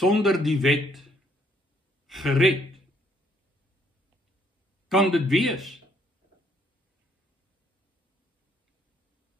sonder die wet gered? Kan dit wees?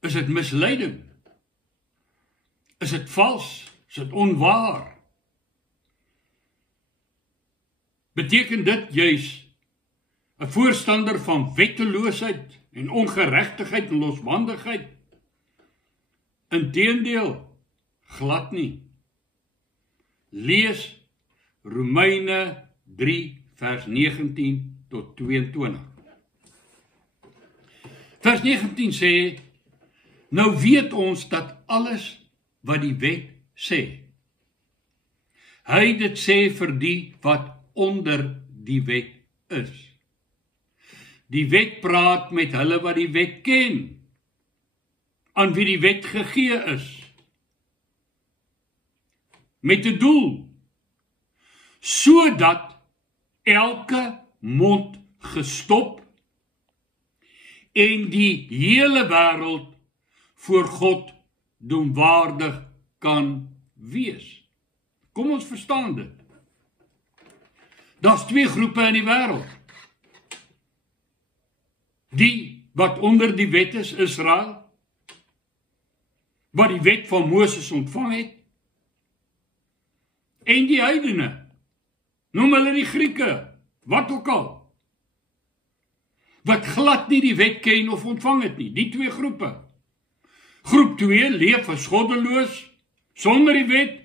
Is dit misleiding? Is dit vals? Is dit onwaar? Beteken dit juis 'n voorstander van wetteloosheid en ongeregtigheid en losbandigheid? Inteendeel, glad nie. Lees Romeine 3 vers 19 tot 22. Vers 19 sê, nou weet ons dat alles wat die wet sê, hy dit sê vir die wat onder die wet is. Die wet praat met hulle wat die wet ken, aan wie die wet gegee is, met 'n doel, sodat elke mond gestop en die hele wêreld voor God doenwaardig kan wees. Kom ons verstaan dit. Daar's twee groepe in die wêreld. Die wat onder die wet is, Israel, wat die wet van Moses ontvang het, en die heidene, noem hulle die Grieke, wat ook al, wat glad nie die wet ken of ontvang het nie, die twee groepe. Groep 2 leef as goddeloos, sonder die wet,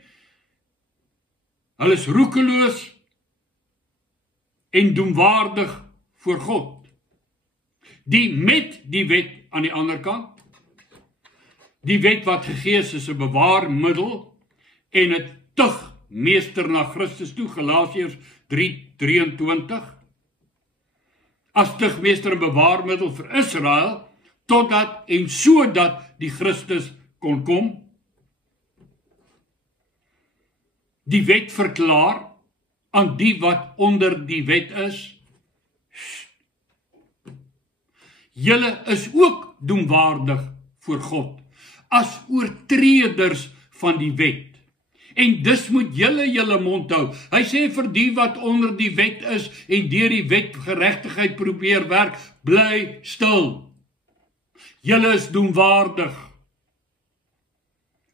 hulle is roekeloos en doenwaardig voor God. Die met die wet aan die ander kant, die wet wat gegee is 'n bewaarmiddel en 'n tugmeester na Christus toe, Galasiërs 3:23, as tugmeester en bewaarmiddel vir Israel, totdat en sodat die Christus kon kom. Die wet verklaar aan die wat onder die wet is, julle is ook doenwaardig voor God, as oortreders van die wet. En dus moet julle mond hou. Hy sê vir die wat onder die wet is en deur die wet geregtigheid probeer werk, bly stil. Julle is doenwaardig.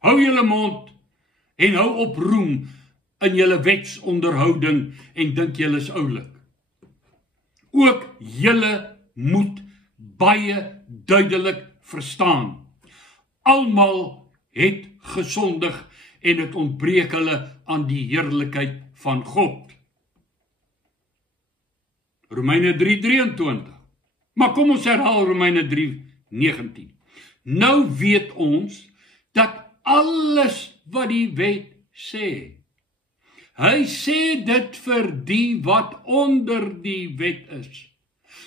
Hou julle mond en hou op roem in julle wetsonderhouding en dink julle is oulik. Ook julle moet baie duidelik verstaan. Almal het gesondig en het ontbreek hulle aan die heerlikheid van God. Romeine 3:23. Maar kom ons herhaal Romeine 3:19. Nou weet ons dat alles wat die wet sê, hy sê dit vir die wat onder die wet is,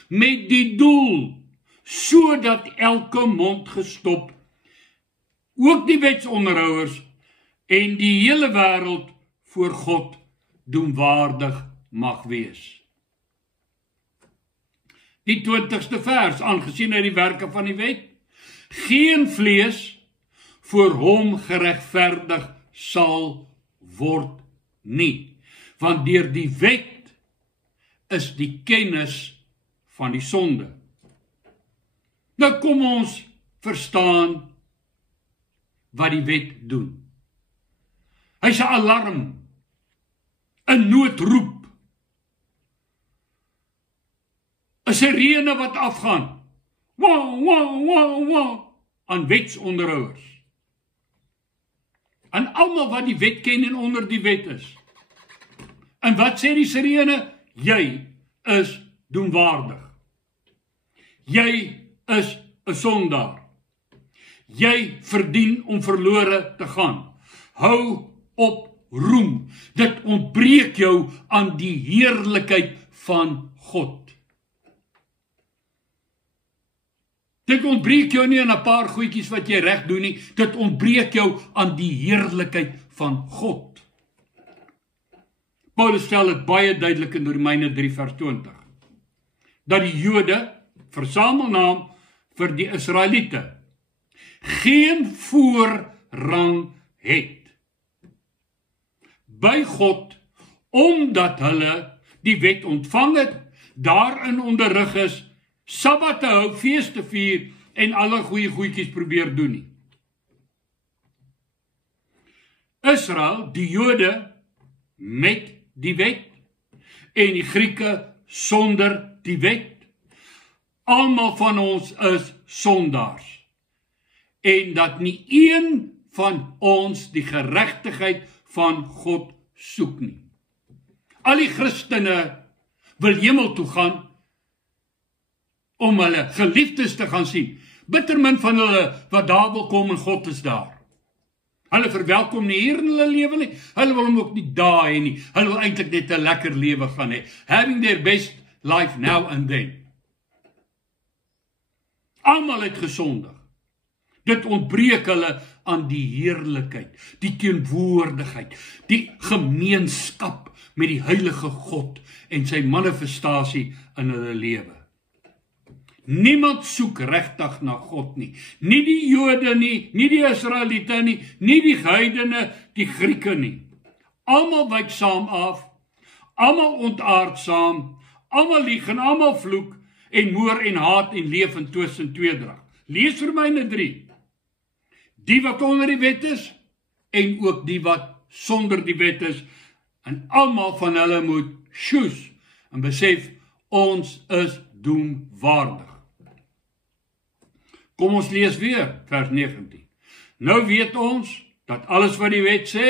met die doel, sodat elke mond gestop, ook die wetsonderhouers en die hele wêreld voor God doenwaardig mag wees. Die 20ste vers, aangesien uit die werke van die wet, geen vlees voor hom geregverdig sal word nie, want deur die wet is die kennis van die sonde. Nou kom ons verstaan wat die wet doen. Hy's 'n alarm, 'n noodroep, 'n sirene wat afgaan, wow, wow, wow, wow, aan wetsonderhouers. Aan almal wat die wet ken en onder die wet is. En wat sê die sirene? Jy is doenwaardig. Jy is 'n sondaar. Jy verdien om verlore te gaan. Hou op roem. Dit ontbreek jou aan die heerlikheid van God. Dit ontbreek jou nie aan 'n paar goedjies wat jy reg doen nie. Dit ontbreek jou aan die heerlikheid van God. Paulus stel dit baie duidelik in Romeine 3 vers 20. Dat die Jode, versamelnaam vir die Israeliete, geen voorrang het by God, omdat hulle die wet ontvang het, daarin onderrig is, Sabbat te hou, fees te vier, en alle goeie goedjies probeer doen nie. Israel, die Jode, met die wet, en die Grieke sonder die wet. Almal van ons is sondaars. En dat nie een van ons die geregtigheid van God soek nie. Al die Christene wil hemel toe gaan om hulle geliefdes te gaan sien. Bitter min van hulle wat daar wil kom en God is daar. Hulle verwelkom nie hier in hulle lewe nie, hulle wil hom ook nie daar hê nie. Hulle wil eintlik net 'n lekker lewe gaan hê. Having their best life now and then. Almal het gesondig. Dit ontbreek hulle aan die heerlikheid, die teenwoordigheid, die gemeenskap met die heilige God en sy manifestasie in hulle lewe. Niemand soek regtig na God nie. Nie die Jode nie, nie die Israeliete nie, nie die heidene, die Grieke nie. Almal wyk saam af, almal ontaard saam, almal lieg en almal vloek en moor en haat en leef in twis en tweedrag. Lees Romeine 3. Die wat onder die wet is en ook die wat sonder die wet is, en almal van hulle moet sjoes en besef ons is doemwaardig. Kom ons lees weer vers 19. Nou weet ons dat alles wat die wet sê,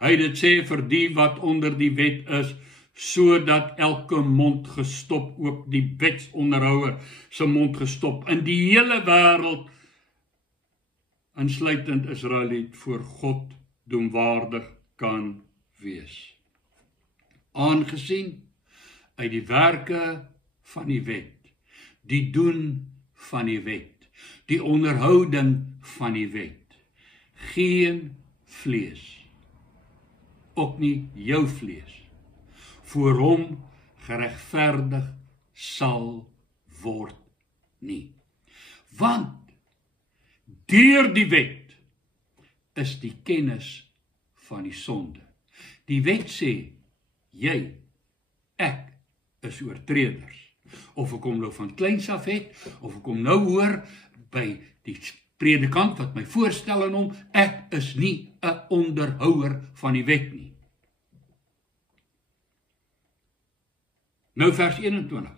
hy dit sê vir die wat onder die wet is, sodat elke mond gestop, ook die wetsonderhouer se mond gestop, in die hele wêreld, insluitend Israeliet, voor God doemwaardig kan wees. Aangesien uit die werke van die wet, die doen van die wet, die onderhouding van die wet, geen vlees, ook nie jou vlees, voor hom geregverdig sal word nie. Want deur die wet is die kennis van die sonde. Die wet sê, jy, ek is oortreders. Of ek hom nou van kleins af het, of ek hom nou hoor by die predikant wat my voorstel aan hom, ek is nie 'n onderhouer van die wet nie. Nou vers 21.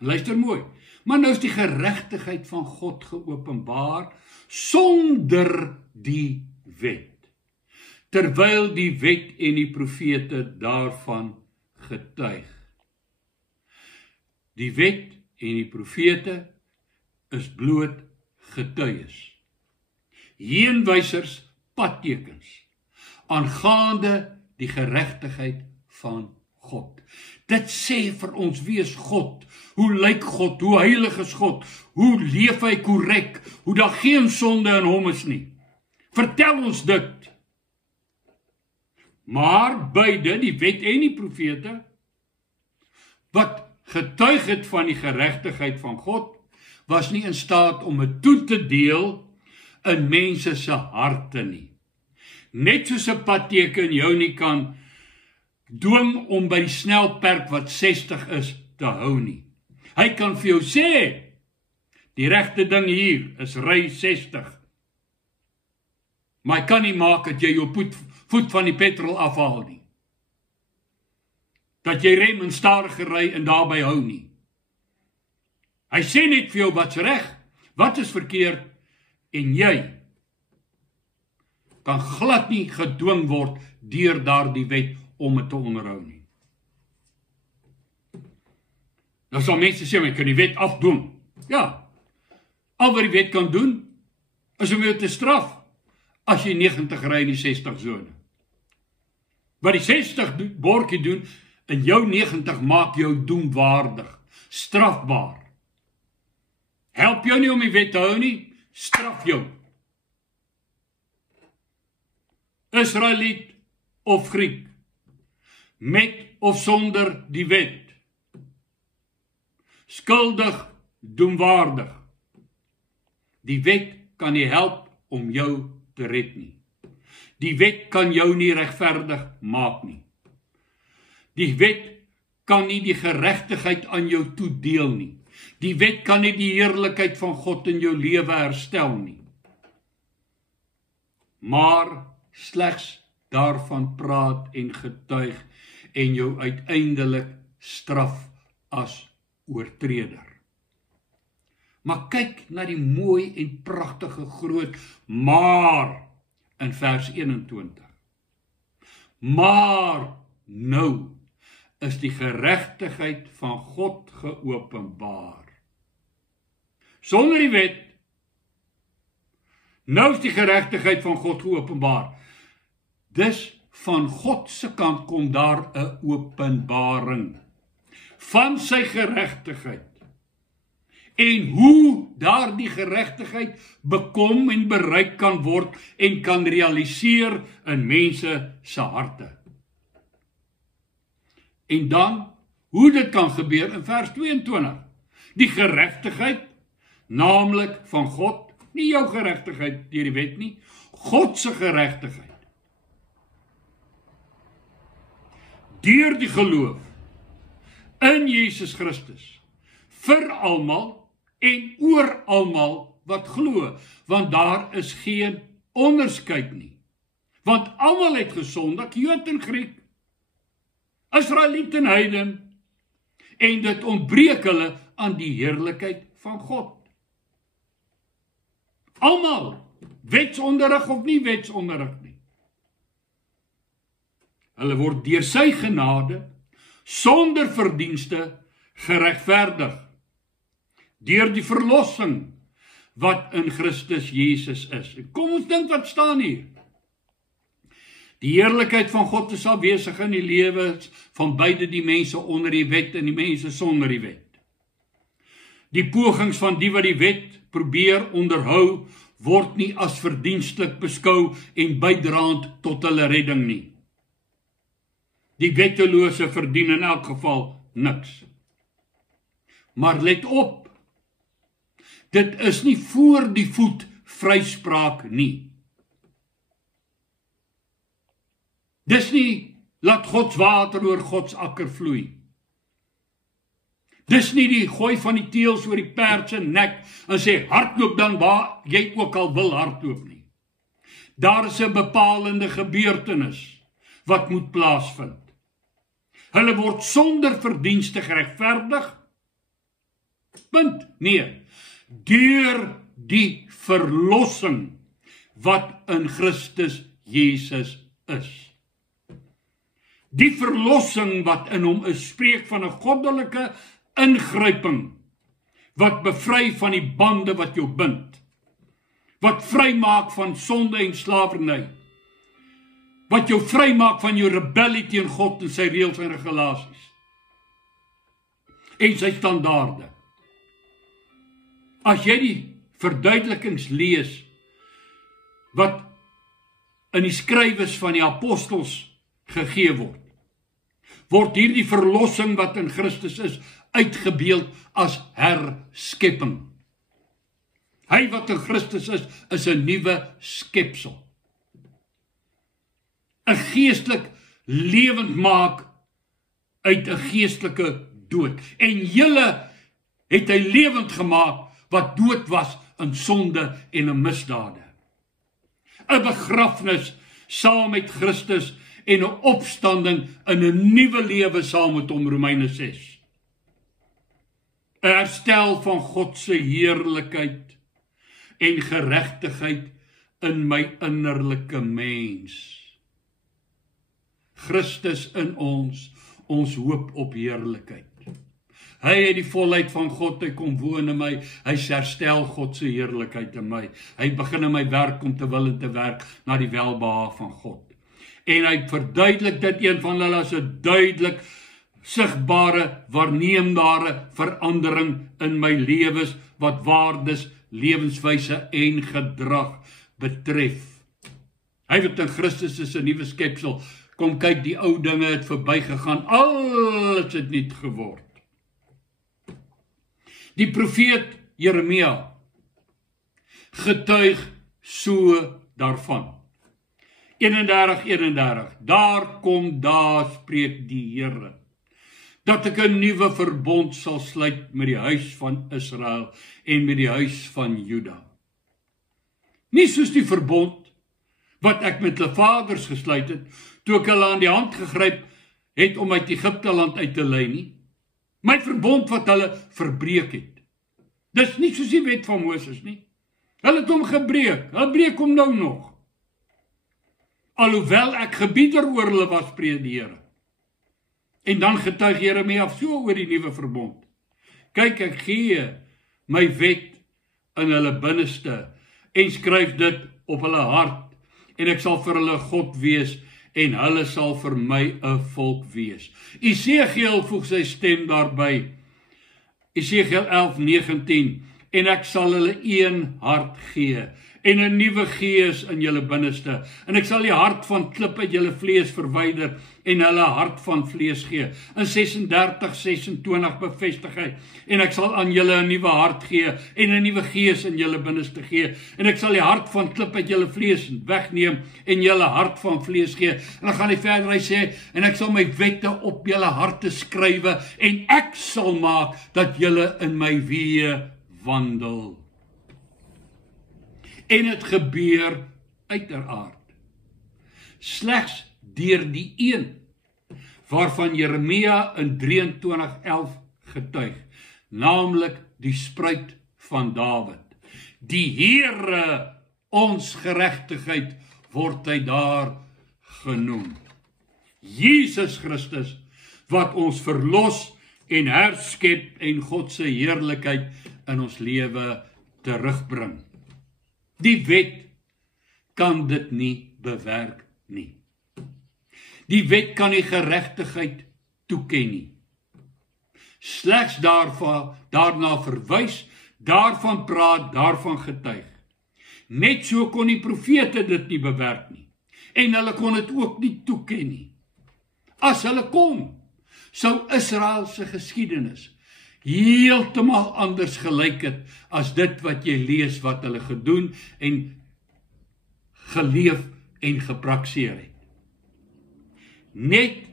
Luister mooi. Maar nou is die geregtigheid van God geopenbaar sonder die wet, terwyl die wet en die profete daarvan getuig. Die wet en die profete is bloot getuies, heenwysers, padtekens, aangaande die geregtigheid van God. Dit sê vir ons, wie is God? Hoe lyk God? Hoe heilig is God? Hoe leef hy korrek? Hoe daar geen sonde in hom is nie? Vertel ons dit. Maar beide, die wet en die profete, wat getuig het van die geregtigheid van God, was nie in staat om het toe te deel in mense se harte nie. Net soos 'n padteken jou nie kan dwing om by die snelperk wat 60 is te hou nie. Hy kan vir jou sê, die regte ding hier is ry 60. Maar hy kan nie maak dat jy jou voet van die petrol afhaal nie. Dat jy rem en stadiger ry en daarby hou nie. Hy sê net vir jou wat's reg, wat is verkeerd, en jy kan glad nie gedwing word deur daardie wet om het te onderhou nie. Nou sal mense sê, maar ek kan die wet afdoen. Ja, al wat die wet kan doen, is om jou te straf, as jy 90 ry in die 60 zone. Wat die 60 bordjie doen, en jou 90 maak jou doemwaardig, strafbaar. Help jou nie om die wet te hou nie, straf jou. Israeliet of Griek, met of sonder die wet, skuldig, doemwaardig. Die wet kan nie help om jou te red nie. Die wet kan jou nie regverdig maak nie. Die wet kan nie die geregtigheid aan jou toedeel nie. Die wet kan nie die heerlikheid van God in jou lewe herstel nie. Maar slegs daarvan praat en getuig en jou uiteindelik straf as oortreder. Maar kyk na die mooi en pragtige groot maar in vers 21. Maar nou is die geregtigheid van God geopenbaar. Sonder die wet, nou is die geregtigheid van God geopenbaar. Dus van God se kant kom daar 'n openbaring van sy geregtigheid. En hoe daardie geregtigheid bekom en bereik kan word en kan realiseer in mense se harte. En dan, hoe dit kan gebeur in vers 22. Die geregtigheid, naamlik van God, nie jou geregtigheid deur die wet nie, God se geregtigheid. Deur die geloof in Jesus Christus, vir almal en oor almal wat glo, want daar is geen onderskeid nie. Want almal het gesondig, Jood en Griek, Israeliet en heiden, en dit ontbreek hulle aan die heerlikheid van God. Almal, wetsonderrig of nie wetsonderrig nie. Hulle word deur sy genade, sonder verdienste, geregverdig, deur die verlossing wat in Christus Jesus is. En kom ons dink wat staan hier. Die heerlikheid van God is afwesig in die lewens van beide die mense onder die wet en die mense sonder die wet. Die pogings van die wat die wet probeer onderhou, word nie as verdienstelik beskou en bydraend tot hulle redding nie. Die wettelose verdien in elk geval niks. Maar let op, dit is nie voor die voet vryspraak nie. Dis nie, laat Gods water oor Gods akker vloei. Dis nie die gooi van die teels oor die perd se nek en sê hardloop dan waar jy ook al wil hardloop nie. Daar is 'n bepalende gebeurtenis wat moet plaasvind. Hulle word sonder verdienste geregverdig. Punt. Nee, deur die verlossing wat in Christus Jesus is. Die verlossing wat in hom is, spreek van 'n goddelike ingryping wat bevry van die bande wat jou bind, wat vrymaak van sonde en slawerny, wat jou vrymaak van jou rebellie teen God en sy reëls en regulasies en sy standaarde. As jy die verduidelikings lees wat in die skrywes van die apostels gegee word hierdie verlossing wat in Christus is, uitgebeeld as herskepping. Hy wat in Christus is 'n nuwe skepsel. 'n Geestelik lewend maak uit 'n geestelike dood. En julle het hy lewend gemaak wat dood was in sonde en in misdade. 'n Begrafnis saam met Christus en 'n opstanding in 'n nuwe lewe saam met hom, Romeine 6. 'n Herstel van God se heerlikheid en geregtigheid in my innerlike mens. Christus in ons hoop op heerlikheid. Hy het die volheid van God, hy kom woon in my, hy herstel God se heerlikheid in my. Hy begin in my werk om te wil en te werk na die welbehae van God. En hy verduidelik dit een van hulle as 'n duidelik, sigbare, waarneembare verandering in my lewens, wat waardes, lewenswyse en gedrag betref. Hy wat in Christus is 'n nuwe skepsel. Kom kyk, die ou dinge het verbygegaan, alles het nuut geword. Die profeet Jeremia getuig so daarvan. 31, daar kom daar, spreek die Here, dat ek 'n nuwe verbond sal sluit met die huis van Israel en met die huis van Juda. Nie soos die verbond wat ek met hulle vaders gesluit het, toe ek hulle aan die hand gegryp het om uit Egipte land uit te lei nie. My verbond wat hulle verbreek het. Dis nie soos die wet van Moses nie. Hulle het hom gebreek, hulle breek hom nou nog. Alhoewel ek gebieder oor hulle was, spreek die Here. En dan getuig Jeremia so oor die nuwe verbond. Kyk, ek gee my wet in hulle binneste en skryf dit op hulle hart, en ek sal vir hulle God wees, en hulle sal vir my 'n volk wees. Esegiel voeg sy stem daarby, Esegiel 11:19, en ek sal hulle een hart gee, en 'n nuwe gees in julle binneste, en ek sal die hart van klip uit julle vlees verwyder, en hulle hart van vlees gee. In 36:26 bevestig hy, en ek sal aan julle 'n nuwe hart gee, en 'n nuwe gees in julle binneste gee, en ek sal die hart van klip uit julle vlees wegneem, en julle hart van vlees gee. En dan gaan hy verder, hy sê, en ek sal my wette op julle harte skrywe, en ek sal maak dat julle in my weë wandel. En het gebeur uiteraard slegs deur die een waarvan Jeremia in 23:11 getuig, naamlik die spruit van Dawid. Die Here, ons geregtigheid, word hy daar genoem. Jesus Christus, wat ons verlos en herskep en God se heerlikheid in ons lewe terugbring. Die wet kan dit nie bewerk nie. Die wet kan nie geregtigheid toeken nie. Slegs daarna verwys, daarvan praat, daarvan getuig. Net so kon die profete dit nie bewerk nie. En hulle kon dit ook nie toeken nie. As hulle kon, sou Israel se geskiedenis heeltemal anders gelyk het as dit wat jy lees wat hulle gedoen en geleef en gepraktiseer het. Net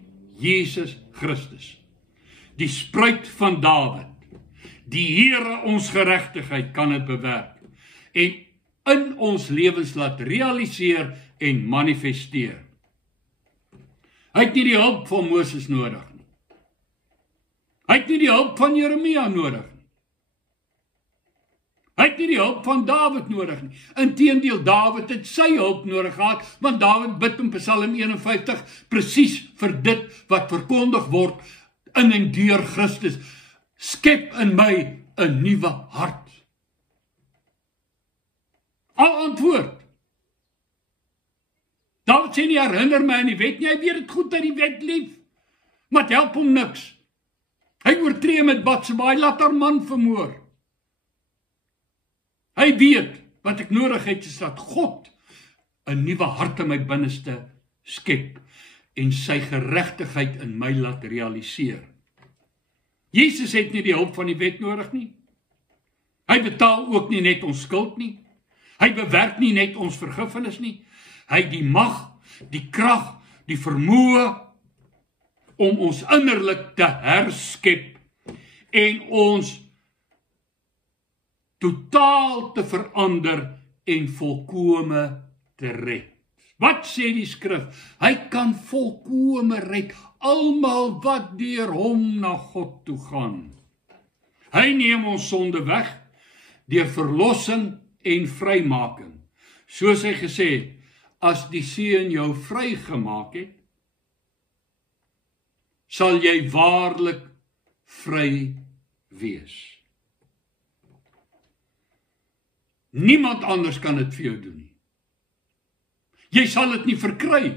Jesus Christus, die spruit van Dawid, die Here ons geregtigheid kan dit bewerk en in ons lewens laat realiseer en manifesteer. Hy het nie die hulp van Moses nodig nie. Hy het nie die hulp van Jeremia nodig nie. Hy het nie die hulp van Dawid nodig nie. Inteendeel, Dawid het sy hulp nodig gehad, want Dawid bid in Psalm 51 presies vir dit wat verkondig word in en deur Christus. Skep in my 'n nuwe hart. Al antwoord. Dawid sê nie, herinner my aan die wet nie, hy weet het goed dat die wet lief, maar het help hom niks. Hy oortree met Batseba, hy laat haar man vermoor. Hy weet, wat ek nodig het, is dat God 'n nuwe hart in my binneste skep, en sy geregtigheid in my laat realiseer. Jesus het nie die hulp van die wet nodig nie. Hy betaal ook nie net ons skuld nie. Hy bewerk nie net ons vergifnis nie. Hy het die mag, die krag, die vermoë om ons innerlik te herskep en ons totaal te verander en volkome te red. Wat sê die skrif? Hy kan volkome red, almal wat deur hom na God toe gaan. Hy neem ons sonde weg deur verlossing en vrymaking. Soos hy gesê het, as die Seun jou vrygemaak het, sal jy waarlik vry wees. Niemand anders kan dit vir jou doen nie. Jy sal dit nie verkry,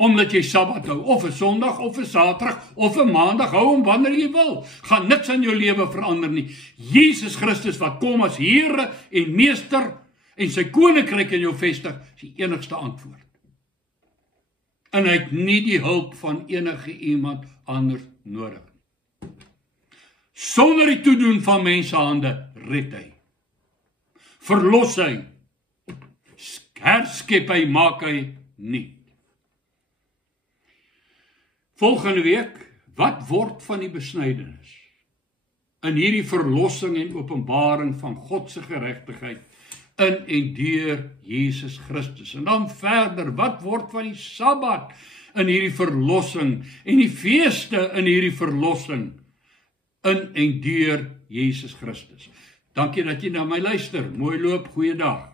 omdat jy Sabbat hou, of 'n Sondag, of 'n Saterdag, of 'n Maandag, hou hom wanneer jy wil. Gaan niks aan jou lewe verander nie. Jesus Christus wat kom as Here en Meester en sy koninkryk in jou vestig, is die enigste antwoord. En hy het nie die hulp van enige iemand anders nodig. Sonder die toedoen van mense hande red hy. Verlos hy. herskep hy, maak hy nuut. Volgende week, wat word van die besnydenis? In hierdie verlossing en openbaring van God se geregtigheid in en deur Jesus Christus. En dan verder, wat word van die Sabbat in hierdie verlossing en die feeste in hierdie verlossing in en deur Jesus Christus? Dankie dat jy na my luister. Mooi loop, goeiedag.